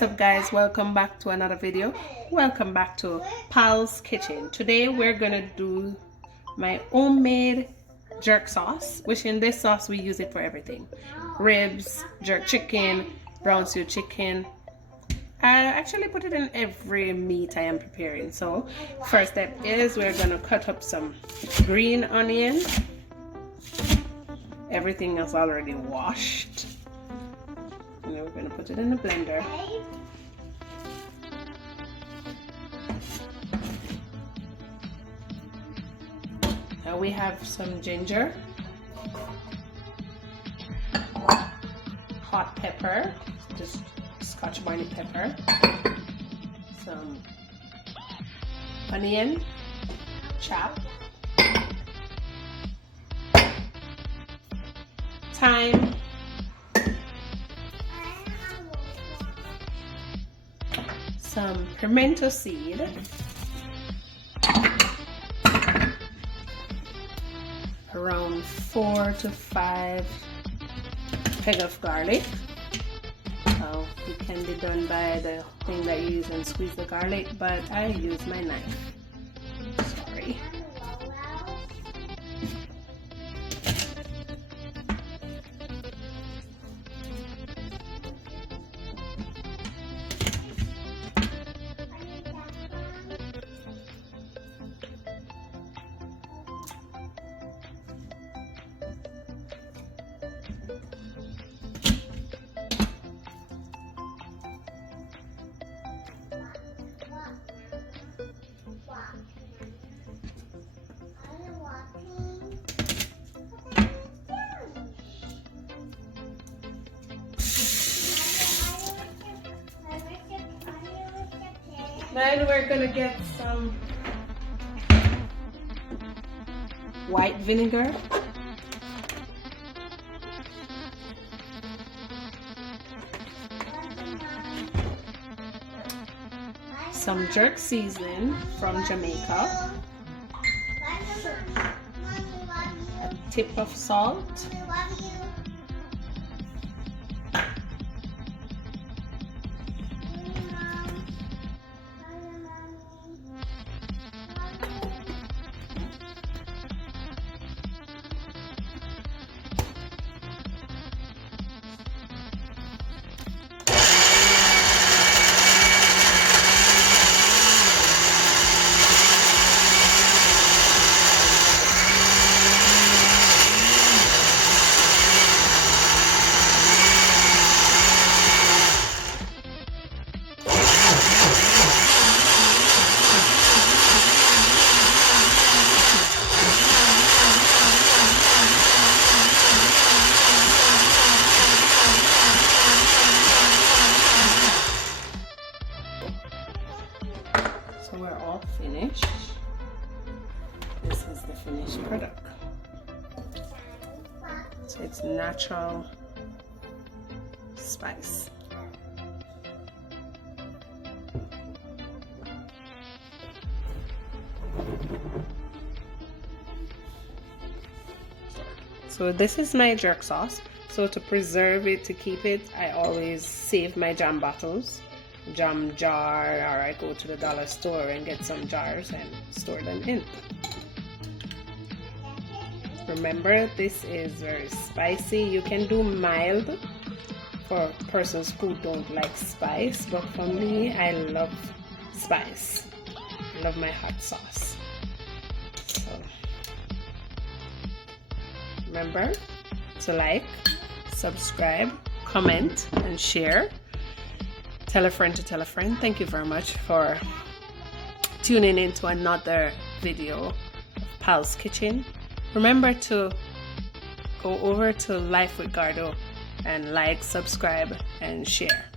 What's up guys, welcome back to another video. Welcome back to Pal's Kitchen. Today we're gonna do my homemade jerk sauce, which in this sauce we use it for everything. Ribs, jerk chicken, brown stew chicken. I actually put it in every meat I am preparing. So first step is we're gonna cut up some green onion. Everything is already washed. And then we're going to put it in the blender. Now we have some ginger, hot pepper, just Scotch bonnet pepper, some onion chopped, thyme, some pimento seed, around 4 to 5 peg of garlic. It can be done by the thing that you use and squeeze the garlic, but I use my knife. Sorry. Then we're gonna get some white vinegar, some jerk seasoning from Jamaica, a tip of salt, so we're all finished. This is the finished product. So it's natural spice. So this is my jerk sauce. So to preserve it, to keep it, I always save my jam bottles, jam jar, or I go to the dollar store and get some jars and store them in. Remember, this is very spicy. You can do mild for persons who don't like spice, but for me, I love spice. I love my hot sauce. So remember to like, subscribe, comment, and share. Tell a friend to tell a friend. Thank you very much for tuning in to another video of Pal's Kitchen. Remember to go over to Life with Gardo and like, subscribe, and share.